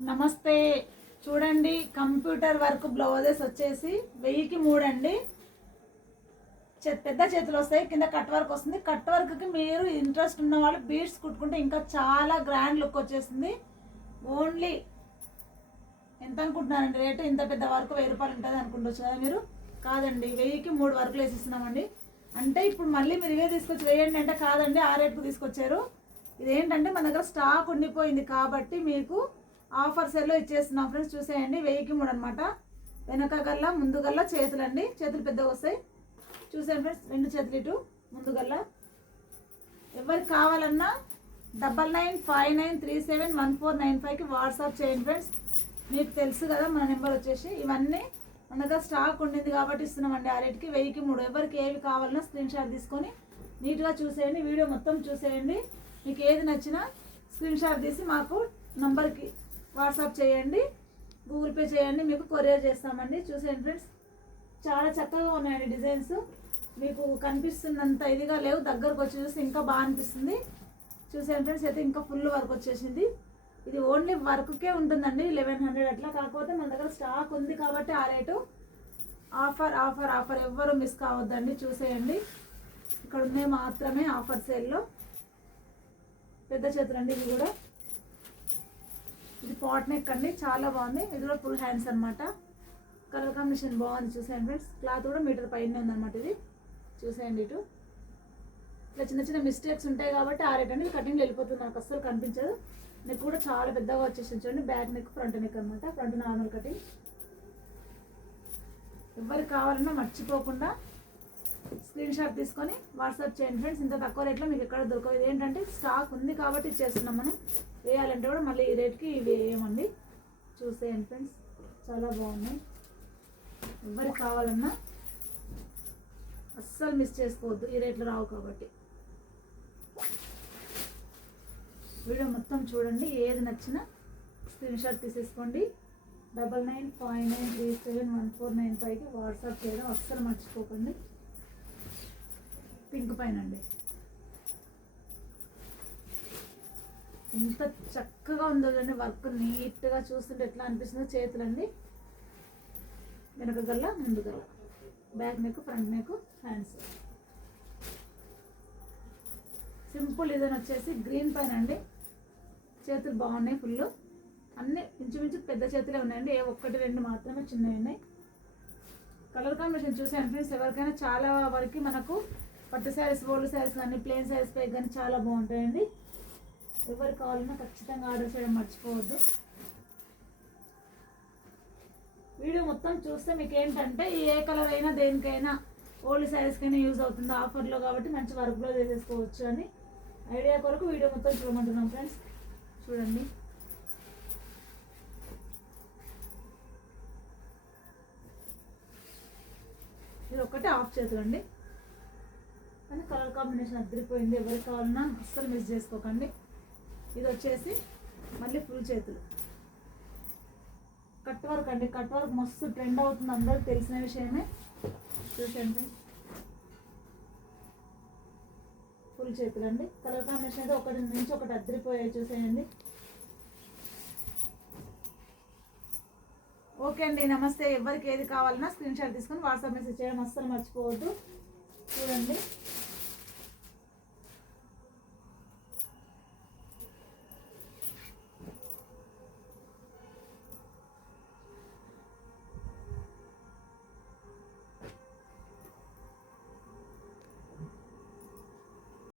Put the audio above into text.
నమస్తే. చూడండి computer work blouses వచ్చేసి వెయ్యికి మూడు అండి చే- పెద్ద చేతులు వస్తాయి కింద కట్ వర్క్ వస్తుంది. కట్ వర్క్కి మీరు ఇంట్రెస్ట్ ఉన్న వాళ్ళు బీడ్స్ కుట్టుకుంటే ఇంకా చాలా గ్రాండ్ లుక్ వచ్చేస్తుంది ఓన్లీ ఎంత అనుకుంటున్నారండి రేటు? ఇంత పెద్ద వర్క్ వెయ్యి రూపాయలు ఉంటుంది అనుకుంటవచ్చు కదా మీరు? కాదండి వెయ్యికి మూడు వర్కులు వేసిస్తున్నామండి. అంటే ఇప్పుడు మళ్ళీ మీరు ఇవే తీసుకొచ్చి వేయండి అంటే కాదండి ఆ రేటుకు తీసుకొచ్చారు. ఇదేంటంటే మన దగ్గర స్టాక్ ఉండిపోయింది కాబట్టి మీకు ఆఫర్ సెల్లో ఇచ్చేస్తున్నాం ఫ్రెండ్స్. చూసేయండి. వెయ్యికి మూడు అనమాట వెనక గల్లా చేతులండి. చేతులు పెద్దగా వస్తాయి. చూసాను ఫ్రెండ్స్. రెండు చేతులు ఇటు ముందుగల్లా. ఎవరికి కావాలన్నా double nine five nine three seven one four nine ఫైవ్కి వాట్సాప్ చేయండి ఫ్రెండ్స్. మీకు తెలుసు కదా మన నెంబర్ వచ్చేసి ఇవన్నీ మన దగ్గర స్టాక్ ఉండింది కాబట్టి ఇస్తున్నామండి ఆ రేట్కి. వెయ్యికి మూడు. ఎవరికి ఏవి కావాలన్నా స్క్రీన్ షాట్ తీసుకొని నీట్గా చూసేయండి. వీడియో మొత్తం చూసేయండి. మీకు ఏది నచ్చినా స్క్రీన్ షాట్ తీసి మాకు నంబర్కి వాట్సాప్ చేయండి గూగుల్ పే చేయండి మీకు కొరియర్ చేస్తామండి. చూసేయండి ఫ్రెండ్స్. చాలా చక్కగా ఉన్నాయండి డిజైన్స్. మీకు కనిపిస్తున్నంత ఇదిగా లేవు. దగ్గరకు వచ్చి చూస్తే ఇంకా బాగా అనిపిస్తుంది. చూసాను ఫ్రెండ్స్ అయితే ఇంకా ఫుల్ వర్క్ వచ్చేసింది. ఇది ఓన్లీ వర్క్కే ఉంటుందండి లెవెన్ హండ్రెడ్ అట్లా. కాకపోతే మన దగ్గర స్టాక్ ఉంది కాబట్టి ఆ రేటు ఆఫర్ ఆఫర్ ఆఫర్ ఎవ్వరు మిస్ కావద్దండి. చూసేయండి. ఇక్కడ ఉన్నాయి మాత్రమే ఆఫర్ సేల్లో. పెద్ద చేతులు అండి ఇది కూడా. ఇది పాట్ నెక్ అండి చాలా బాగుంది. ఇది కూడా ఫుల్ హ్యాండ్స్ అన్నమాట. కలర్ కాంబినేషన్ బాగుంది చూసేయండి ఫ్రెండ్స్ క్లాత్ కూడా మీటర్ పైన ఉందన్నమాట ఇది. చూసేయండి ఇటు. ఇట్లా చిన్న చిన్న మిస్టేక్స్ ఉంటాయి కాబట్టి ఆ రేట్ అనేది కటింగ్ వెళ్ళిపోతుంది. నాకు అస్సలు కనిపించదు. నెక్ కూడా చాలా పెద్దగా వచ్చేసింది చూడండి. బ్యాక్ నెక్ ఫ్రంట్ నెక్ అనమాట ఫ్రంట్ నార్మల్ కటింగ్ ఎవరికి కావాలన్నా మర్చిపోకుండా స్క్రీన్ షాట్ తీసుకొని వాట్సాప్ చేయండి ఫ్రెండ్స్. ఇంత తక్కువ రేట్లో మీకు ఎక్కడ దొరకదు ఏంటంటే స్టాక్ ఉంది కాబట్టి ఇచ్చేస్తున్నాం మనం. వేయాలంటే కూడా మళ్ళీ ఈ రేట్కి ఇవి వేయమండి. చూసేయండి ఫ్రెండ్స్. చాలా బాగున్నాయి. ఎవరికి కావాలన్నా అస్సలు మిస్ చేసుకోవద్దు. ఈ రేట్లు రావు కాబట్టి. వీడియో మొత్తం చూడండి. ఏది నచ్చినా స్క్రీన్ షాట్ తీసేసుకోండి. Double nine five nine three seven one four nine ఫైవ్కి వాట్సాప్ చేయడం అస్సలు మర్చిపోకండి. పింక్ పైన అండి. ఎంత చక్కగా ఉందో చూడండి వర్క్ నీట్గా చూస్తుంటే ఎట్లా అనిపిస్తుందో చేతులండి. వెనక గల్ల ముందు గల్ల back neck front neck hands. Simple design వచ్చేసి గ్రీన్ పైన అండి. చేతులు బాగున్నాయి ఫుల్. అన్ని ఇంచుమించు పెద్ద చేతులే ఉన్నాయండి. ఏ ఒక్కటి రెండు మాత్రమే చిన్నవి ఉన్నాయి. కలర్ కాంబినేషన్ చూసాను ఫ్రెండ్స్ ఎవరికైనా చాలా వరకు మనకు పట్టు శారీస్ ఓల్డ్ శారీస్ కానీ ప్లెయిన్ శారీస్ పై కానీ చాలా బాగుంటాయండి. ఎవరు కావాలన్నా ఖచ్చితంగా ఆర్డర్ చేయడం మర్చిపోవద్దు. వీడియో మొత్తం చూస్తే మీకు ఏంటంటే ఏ కలర్ అయినా దేనికైనా ఓల్డ్ శారీస్కైనా యూజ్ అవుతుంది. ఆఫర్లో కాబట్టి మంచి వర్క్లో చేసేసుకోవచ్చు అని ఐడియా కొరకు వీడియో మొత్తం చూడమంటున్నాం ఫ్రెండ్స్ చూడండి. ఇది ఒక్కటే ఆఫ్ చేతులండి. కలర్ కాంబినేషన్ అదిరిపోయింది ఎవరికి కావాలన్నా అస్సలు మిస్ చేసుకోకండి. ఇది వచ్చేసి మళ్ళీ ఫుల్ చేతులు. కట్ వర్క్ అండి. కట్ వర్క్ మస్తు ట్రెండ్ అవుతుంది. అందరికి తెలిసిన విషయమే. చూసండి ఫుల్ చేతులు అండి కలర్ కాంబినేషన్ అయితే ఒకటి నుంచి ఒకటి అద్దరిపోయాయి. చూసేయండి. ఓకే అండి. నమస్తే. ఎవరికి ఏది కావాలన్నా స్క్రీన్ షాట్ తీసుకొని వాట్సాప్ మెసేజ్ చేయడం అస్సలు మర్చిపోవద్దు. చూడండి.